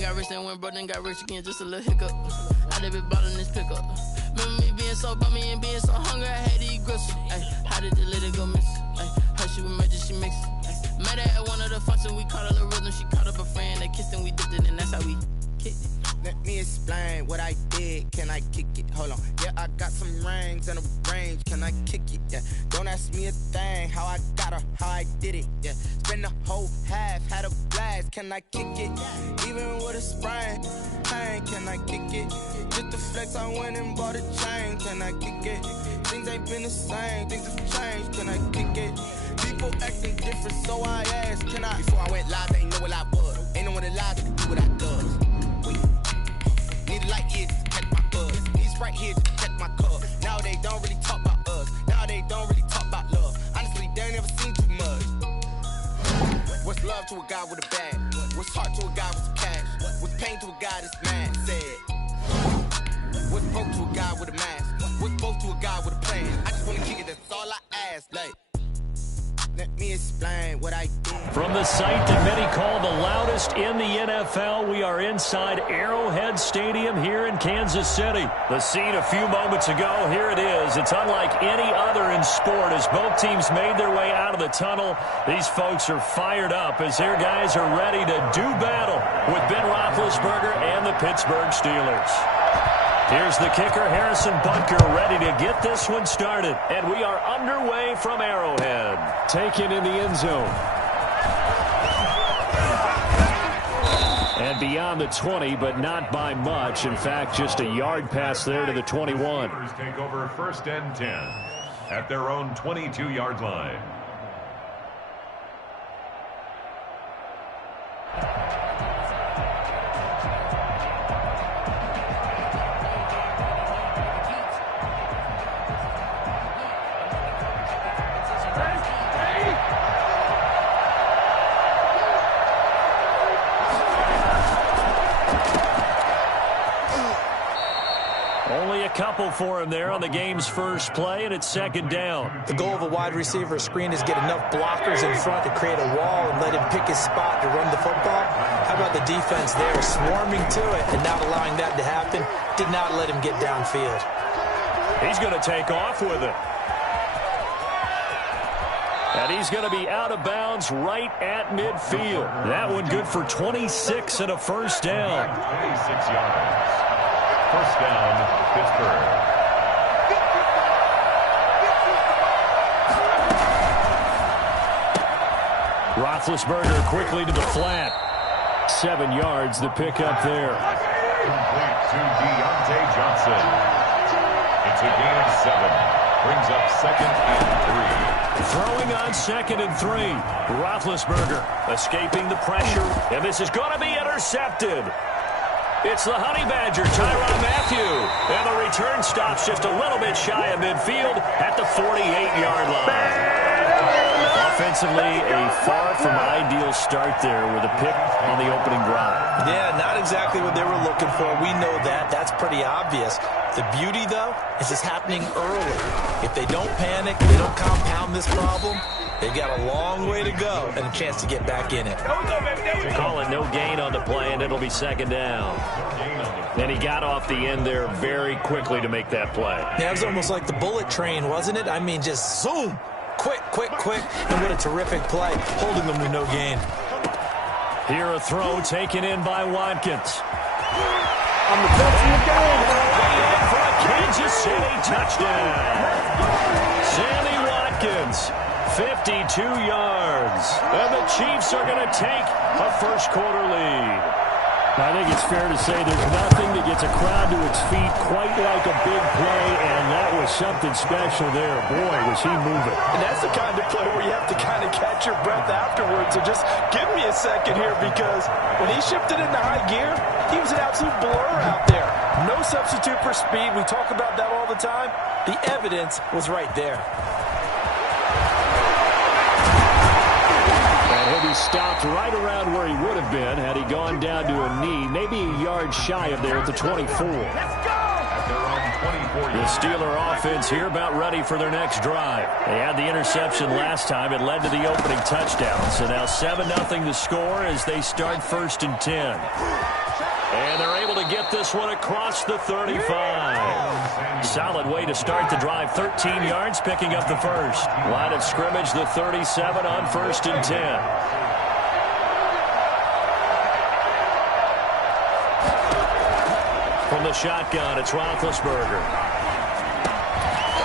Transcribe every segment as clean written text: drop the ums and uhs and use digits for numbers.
done got rich, then went broke, then got rich again, just a little hiccup. I done been ballin' this pickup. Remember me being so bummy and being so hungry, I had to eat gristle. Ay, how did the lady go miss? Ay, her she was major, she mixed. Met her at one of the functions, we caught a little rhythm. She caught up a friend, they kissed and we dipped it, and that's how we kicked it. Let me explain what I did. Can I kick it? Hold on. Yeah, I got some rings and a range. Can I kick it? Yeah. Don't ask me a thing. How I got her, how I did it. Yeah. Spend the whole half, had a blast. Can I kick it? Even with a sprain, pain. Can I kick it? Just the flex, I went and bought a chain. Can I kick it? Things ain't been the same. Things have changed. Can I kick it? People acting different, so I asked. Can I? Before I went live, they ain't know what I was. Ain't no one alive to do what I does. Need a light here to catch my buzz. These right here to catch my cup. Now they don't really talk about us. Now they don't really talk about love. Honestly, they ain't never seen too much. What's love to a guy with a bag? What's heart to a guy with cash? What's pain to a guy that's mad? Said. What's broke to a guy with a mask? What's both to a guy with a plan? I just wanna kick it, that's all I ask. Like, let me explain what I did. From the site that many call the loudest in the NFL, we are inside Arrowhead Stadium here in Kansas City. The scene a few moments ago, here it is. It's unlike any other in sport as both teams made their way out of the tunnel. These folks are fired up as their guys are ready to do battle with Ben Roethlisberger and the Pittsburgh Steelers. Here's the kicker, Harrison Butker, ready to get this one started. And we are underway from Arrowhead. Taken in the end zone. And beyond the 20, but not by much. In fact, just a yard pass there to the 21. Take over 1st and 10 at their own 22-yard line. Couple for him there on the game's first play, and it's 2nd down. The goal of a wide receiver screen is get enough blockers in front to create a wall and let him pick his spot to run the football. How about the defense there, swarming to it and not allowing that to happen? Did not let him get downfield. He's going to take off with it. And he's going to be out of bounds right at midfield. That one good for 26 and a first down. 26 yards. First down, Pittsburgh. Roethlisberger quickly to the flat. 7 yards, the pickup there. Complete to Deontay Johnson. It's a gain of 7. Brings up 2nd and 3. Throwing on 2nd and 3. Roethlisberger escaping the pressure. And this is going to be intercepted. It's the Honey Badger, Tyrann Mathieu. And the return stops just a little bit shy of midfield at the 48-yard line. Offensively, a far from ideal start there with a pick on the opening drive. Yeah, not exactly what they were looking for. We know that. That's pretty obvious. The beauty, though, is it's happening early. If they don't panic, they don't compound this problem, they've got a long way to go and a chance to get back in it. Call it no gain on the play, and it'll be 2nd down. And he got off the end there very quickly to make that play. Yeah, it was almost like the bullet train, wasn't it? I mean, just zoom. Quick, quick, quick. And what a terrific play, holding them with no gain. Here a throw taken in by Watkins. On the best in the game. Way in for a Kansas City touchdown. Sammy Watkins, 52 yards. And the Chiefs are going to take a first-quarter lead. I think it's fair to say there's nothing that gets a crowd to its feet quite like a big play, and that was something special there. Boy, was he moving. And that's the kind of play where you have to kind of catch your breath afterwards. So just give me a second here, because when he shifted into high gear, he was an absolute blur out there. No substitute for speed. We talk about that all the time. The evidence was right there. He'll be stopped right around where he would have been had he gone down to a knee, maybe a yard shy of there at the 24. The Steeler offense here about ready for their next drive. They had the interception last time. It led to the opening touchdown. So now 7-0 the score as they start 1st and 10. And they're able to get this one across the 35. Solid way to start the drive. 13 yards, picking up the first. Line of scrimmage, the 37 on 1st and 10. From the shotgun, it's Roethlisberger.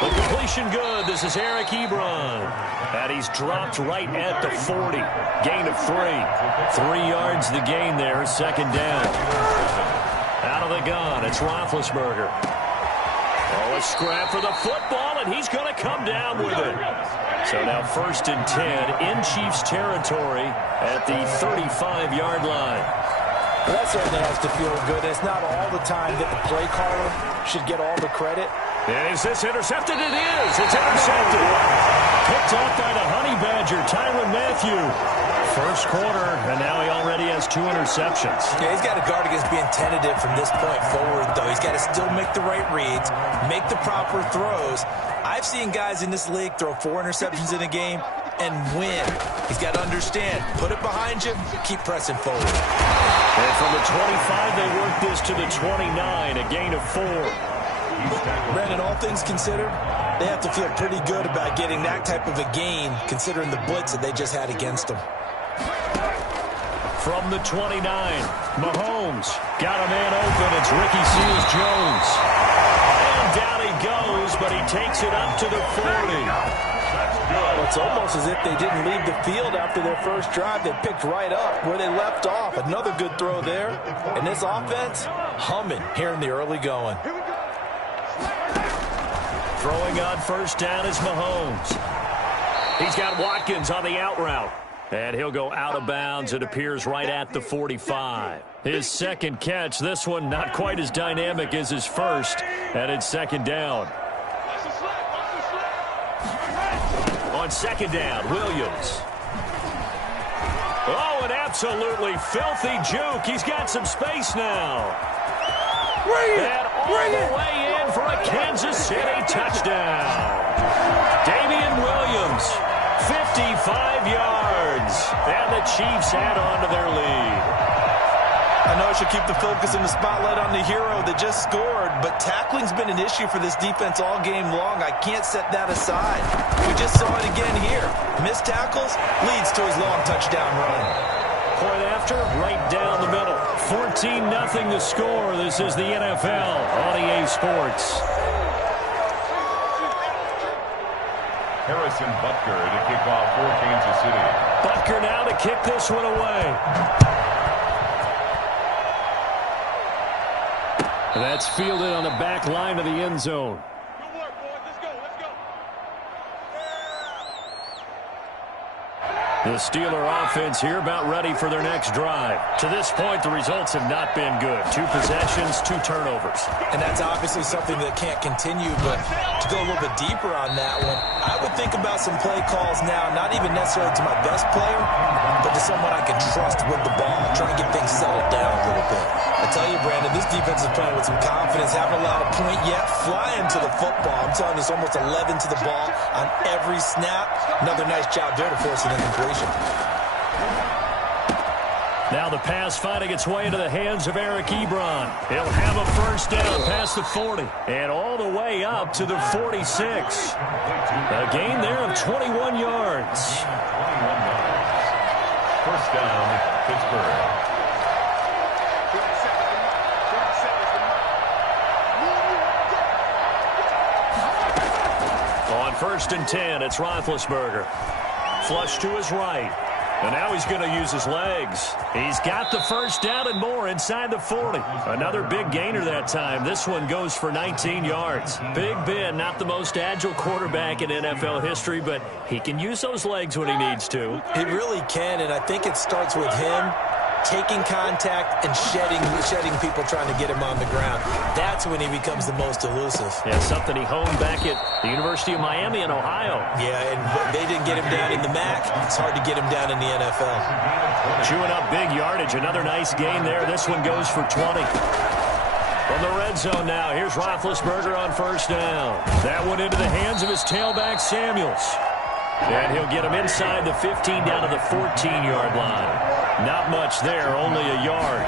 The completion good. This is Eric Ebron. And he's dropped right at the 40. Gain of 3. 3 yards the gain there. 2nd down. Out of the gun, it's Roethlisberger. Oh, a scrap for the football, and he's going to come down with it. So now 1st and 10 in Chiefs territory at the 35-yard line. Well, that certainly has to feel good. It's not all the time that the play caller should get all the credit. And is this intercepted? It is. It's intercepted. Picked off by the Honey Badger, Tyrann Mathieu. First quarter, and now he already has 2 interceptions. Yeah, he's got to guard against being tentative from this point forward, though. He's got to still make the right reads, make the proper throws. I've seen guys in this league throw 4 interceptions in a game and win. He's got to understand, put it behind you, keep pressing forward. And from the 25, they work this to the 29, a gain of 4. Brandon, all things considered, they have to feel pretty good about getting that type of a gain, considering the blitz that they just had against them. From the 29, Mahomes got a man open. It's Ricky Seals-Jones. And down he goes, but he takes it up to the 40. Well, it's almost as if they didn't leave the field after their first drive. They picked right up where they left off. Another good throw there. And this offense, humming here in the early going. Throwing on 1st down is Mahomes. He's got Watkins on the out route. And he'll go out of bounds. It appears right at the 45. His 2nd catch, this one not quite as dynamic as his first. And it's 2nd down. On 2nd down, Williams. Oh, an absolutely filthy juke. He's got some space now. And all the way in for a Kansas City touchdown. Damian Williams, 55 yards. And the Chiefs add on to their lead. I know I should keep the focus and the spotlight on the hero that just scored, but tackling's been an issue for this defense all game long. I can't set that aside. We just saw it again here. Missed tackles leads to his long touchdown run. Point after, right down the middle. 14-0 the score. This is the NFL on EA Sports. Harrison Butker to kick off for Kansas City. Butker now to kick this one away. That's fielded on the back line of the end zone. Good work, boys. Let's go. Let's go. The Steeler offense here about ready for their next drive. To this point, the results have not been good. 2 possessions, 2 turnovers. And that's obviously something that can't continue, but to go a little bit deeper on that one, I would think about some play calls now, not even necessarily to my best player, but to someone I can trust with the ball, trying to get things settled down a little bit. I tell you, Brandon, this defense is playing with some confidence, haven't allowed a point yet, flying to the football. I'm telling you, it's almost 11 to the ball on every snap. Another nice job there to force an incompletion. Now the pass finding its way into the hands of Eric Ebron. He'll have a 1st down past the 40 and all the way up to the 46. A gain there of 21 yards. 1st down, Pittsburgh. On 1st and 10, it's Roethlisberger. Flush to his right. And now he's going to use his legs. He's got the 1st down and more inside the 40. Another big gainer that time. This one goes for 19 yards. Big Ben, not the most agile quarterback in NFL history, but he can use those legs when he needs to. He really can, and I think it starts with him taking contact and shedding people trying to get him on the ground. That's when he becomes the most elusive. Yeah, something he honed back at the University of Miami in Ohio. Yeah, and they didn't get him down in the MAC. It's hard to get him down in the NFL. Chewing up big yardage. Another nice gain there. This one goes for 20. From the red zone now, here's Roethlisberger on 1st down. That one into the hands of his tailback, Samuels. And he'll get him inside the 15 down to the 14-yard line. Not much there, only a yard.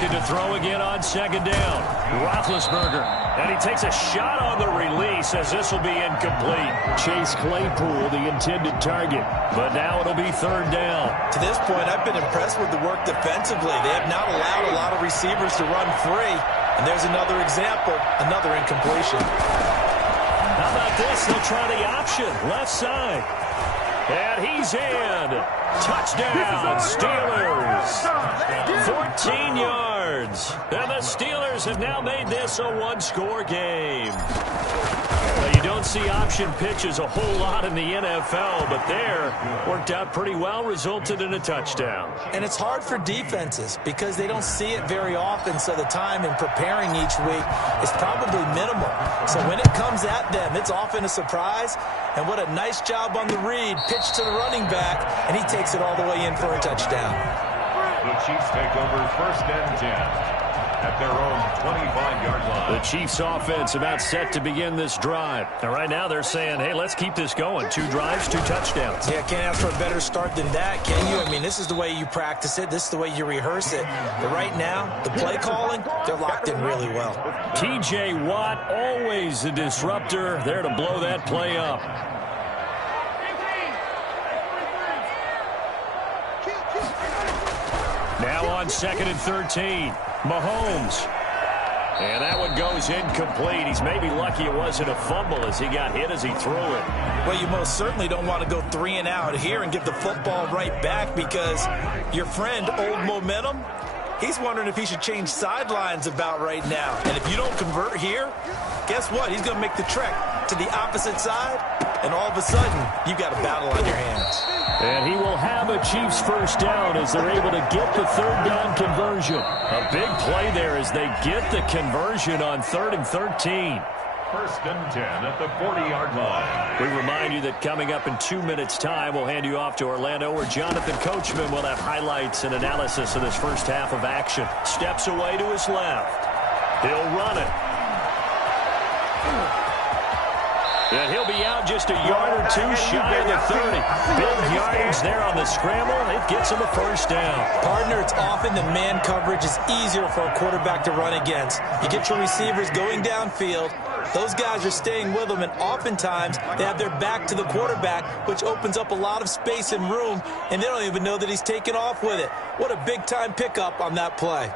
Looking to throw again on second down. Roethlisberger. And he takes a shot on the release as this will be incomplete. Chase Claypool, the intended target. But now it'll be third down. To this point, I've been impressed with the work defensively. They have not allowed a lot of receivers to run free. And there's another example, another incompletion. How about this? They'll try the option. Left side. And he's in. Touchdown, Steelers. 14 yards. And the Steelers have now made this a one-score game. Well, you don't see option pitches a whole lot in the NFL, but there worked out pretty well, resulted in a touchdown. And it's hard for defenses because they don't see it very often, so the time in preparing each week is probably minimal. So when it comes at them, it's often a surprise. And what a nice job on the read. Pitch to the running back, and he takes it all the way in for a touchdown. The Chiefs take over 1st and 10 at their own 25-yard line. The Chiefs offense about set to begin this drive. And right now they're saying, hey, let's keep this going. 2 drives, 2 touchdowns. Yeah, can't ask for a better start than that, can you? I mean, this is the way you practice it. This is the way you rehearse it. But right now, the play calling, they're locked in really well. T.J. Watt, always a disruptor, there to blow that play up. Now on 2nd and 13, Mahomes. And that one goes incomplete. He's maybe lucky it wasn't a fumble as he got hit as he threw it. Well, you most certainly don't want to go 3 and out here and give the football right back because your friend, Old Momentum, he's wondering if he should change sidelines about right now. And if you don't convert here, guess what? He's going to make the trek to the opposite side, and all of a sudden, you've got a battle on your hands. And he will have a Chiefs first down as they're able to get the third down conversion. A big play there as they get the conversion on 3rd and 13. 1st and 10 at the 40-yard line. We remind you that coming up in 2 minutes' time, we'll hand you off to Orlando, where Jonathan Coachman will have highlights and analysis of this first half of action. Steps away to his left. He'll run it. And he'll be out just a yard or 2 shy of the 30. Big yardage there on the scramble. It gets him a first down. Partner, it's often the man coverage is easier for a quarterback to run against. You get your receivers going downfield. Those guys are staying with them, and oftentimes they have their back to the quarterback, which opens up a lot of space and room, and they don't even know that he's taken off with it. What a big-time pickup on that play.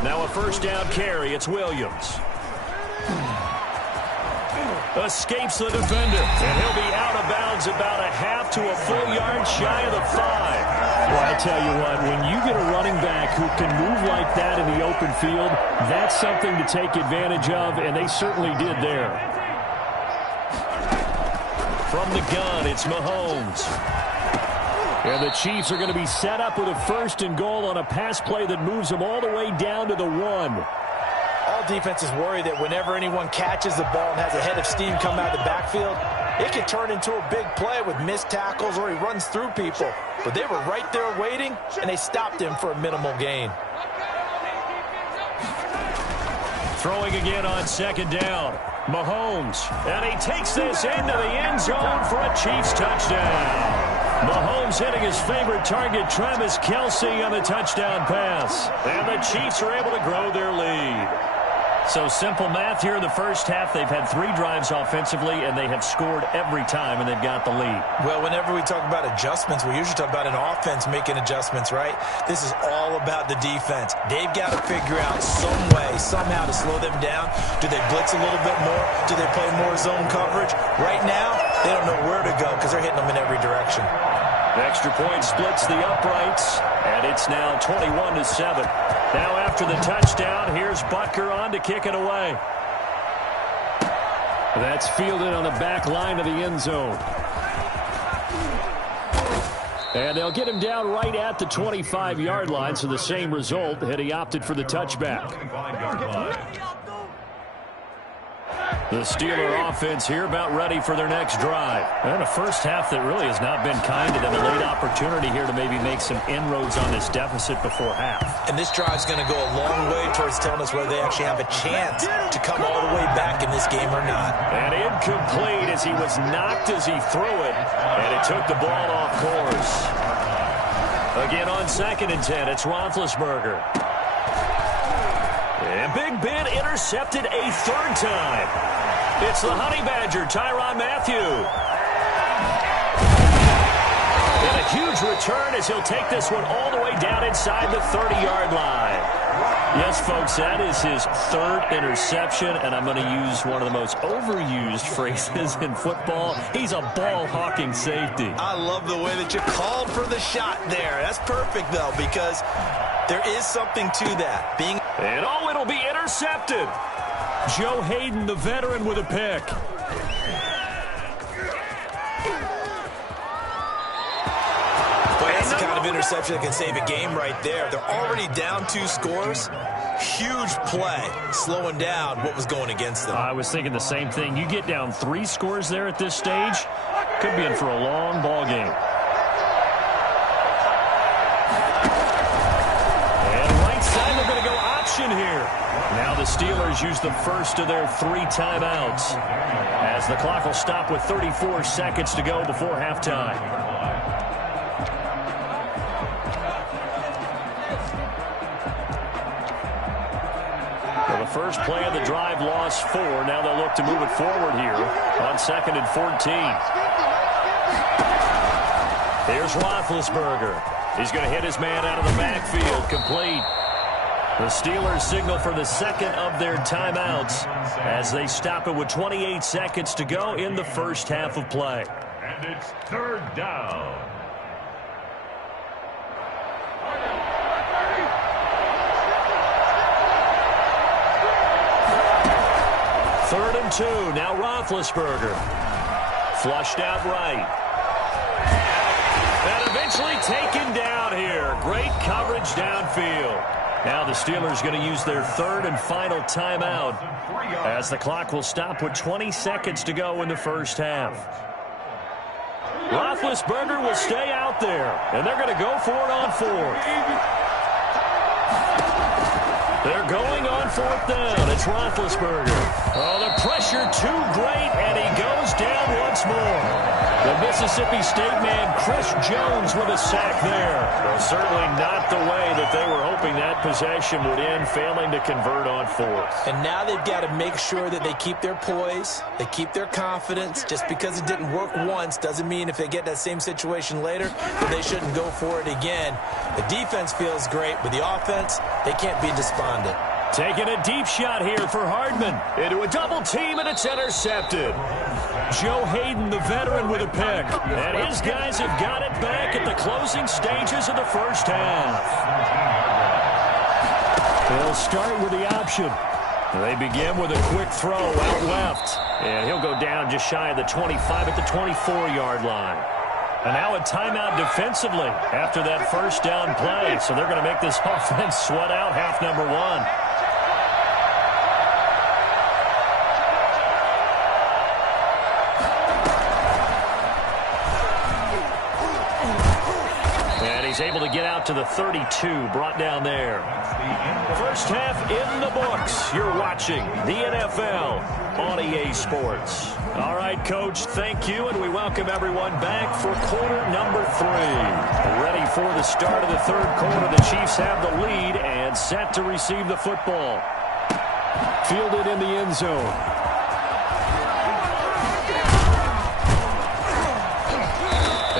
Now a first down carry. It's Williams. Escapes the defender. And he'll be out of bounds about a half to a full yard shy of the 5. Well, I tell you what, when you get a running back who can move like that in the open field, that's something to take advantage of, and they certainly did there. From the gun, it's Mahomes. And the Chiefs are going to be set up with a 1st and goal on a pass play that moves them all the way down to the 1. All defenses worry that whenever anyone catches the ball and has a head of steam come out of the backfield, it can turn into a big play with missed tackles or he runs through people. But they were right there waiting, and they stopped him for a minimal gain. Throwing again on 2nd down. Mahomes. And he takes this into the end zone for a Chiefs touchdown. Mahomes hitting his favorite target, Travis Kelce, on the touchdown pass. And the Chiefs are able to grow their lead. So simple math here in the first half. They've had 3 drives offensively, and they have scored every time, and they've got the lead. Well, whenever we talk about adjustments, we usually talk about an offense making adjustments, right? This is all about the defense. They've got to figure out some way, somehow to slow them down. Do they blitz a little bit more? Do they play more zone coverage? Right now, they don't know where to go because they're hitting them in every direction. The extra point splits the uprights, and it's now 21-7. Now after the touchdown, here's Butker on to kick it away. That's fielded on the back line of the end zone. And they'll get him down right at the 25-yard line, so the same result had he opted for the touchback. The Steeler offense here about ready for their next drive. And a first half that really has not been kind to them. A late opportunity here to maybe make some inroads on this deficit before half. And this drive's going to go a long way towards telling us whether they actually have a chance to come all the way back in this game or not. And incomplete as he was knocked as he threw it. And it took the ball off course. Again on 2nd and 10, it's Roethlisberger. And Big Ben intercepted a third time. It's the Honey Badger, Tyrann Mathieu. And a huge return as he'll take this one all the way down inside the 30-yard line. Yes, folks, that is his third interception, and I'm going to use one of the most overused phrases in football. He's a ball-hawking safety. I love the way that you called for the shot there. That's perfect, though, because there is something to that. And oh, it'll be intercepted. Joe Hayden, the veteran, with a pick. Boy, that's the kind of interception that can save a game right there. They're already down 2 scores. Huge play, slowing down what was going against them. I was thinking the same thing. You get down 3 scores there at this stage, could be in for a long ball game. Here. Now the Steelers use the first of their 3 timeouts as the clock will stop with 34 seconds to go before halftime. Well, the first play of the drive lost 4. Now they'll look to move it forward here on 2nd and 14. Here's Roethlisberger. He's going to hit his man out of the backfield. Complete. The Steelers signal for the second of their timeouts as they stop it with 28 seconds to go in the first half of play. And it's 3rd down. Third and 2. Now Roethlisberger. Flushed out right. And eventually taken down here. Great coverage downfield. Now the Steelers going to use their 3rd and final timeout as the clock will stop with 20 seconds to go in the first half. Roethlisberger will stay out there, and they're going to go for it on 4th. They're going on 4th down. It's Roethlisberger. Oh, the pressure too great, and he goes down once more. The Mississippi State man, Chris Jones, with a sack there. Well, certainly not the way that they were hoping that possession would end, failing to convert on 4th. And now they've got to make sure that they keep their poise, they keep their confidence. Just because it didn't work once doesn't mean if they get that same situation later that they shouldn't go for it again. The defense feels great, but the offense, they can't be despondent. Taking a deep shot here for Hardman. Into a double team, and it's intercepted. Joe Hayden, the veteran, with a pick. And his guys have got it back at the closing stages of the first half. They'll start with the option. They begin with a quick throw out left. And he'll go down just shy of the 25 at the 24-yard line. And now a timeout defensively after that first down play. So they're going to make this offense sweat out half number 1. He's able to get out to the 32, brought down there. First half in the books. You're watching the NFL on EA Sports. All right, Coach, thank you, and we welcome everyone back for quarter number 3. Ready for the start of the 3rd quarter. The Chiefs have the lead and set to receive the football. Fielded in the end zone.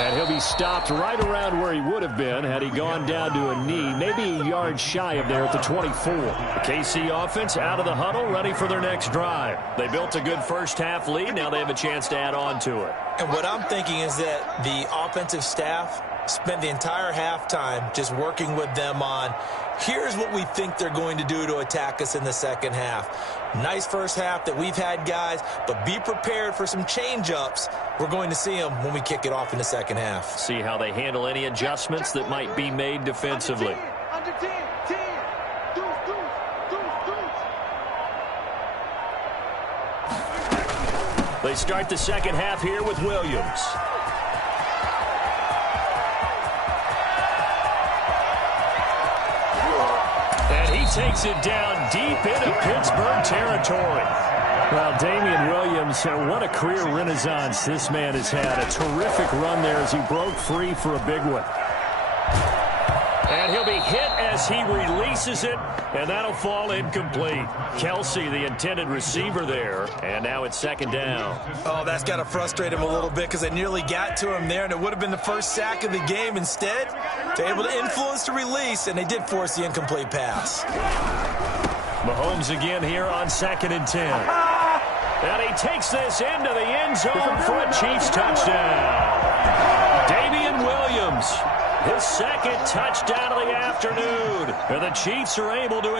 And he'll be stopped right around where he would have been had he gone down to a knee, maybe a yard shy of there at the 24. The KC offense out of the huddle, ready for their next drive. They built a good first half lead. Now they have a chance to add on to it. And what I'm thinking is that the offensive staff spent the entire halftime just working with them on, here's what we think they're going to do to attack us in the second half. Nice first half that we've had, guys, but be prepared for some change-ups. We're going to see them when we kick it off in the second half. See how they handle any adjustments that might be made defensively. Under 10, 10, deuce, deuce, deuce, deuce. They start the second half here with Williams. And he takes it down deep into Pittsburgh territory. Well, Damian Williams, what a career renaissance this man has had. A terrific run there as he broke free for a big one. And he'll be hit as he releases it, and that'll fall incomplete. Kelsey, the intended receiver there, and now it's second down. Oh, that's got to frustrate him a little bit because they nearly got to him there, and it would have been the first sack of the game. Instead, they're able to influence the release, and they did force the incomplete pass. Mahomes again here on 2nd and 10. And he takes this into the end zone for a Chiefs touchdown. Damian Williams, his second touchdown of the afternoon. And the Chiefs are able to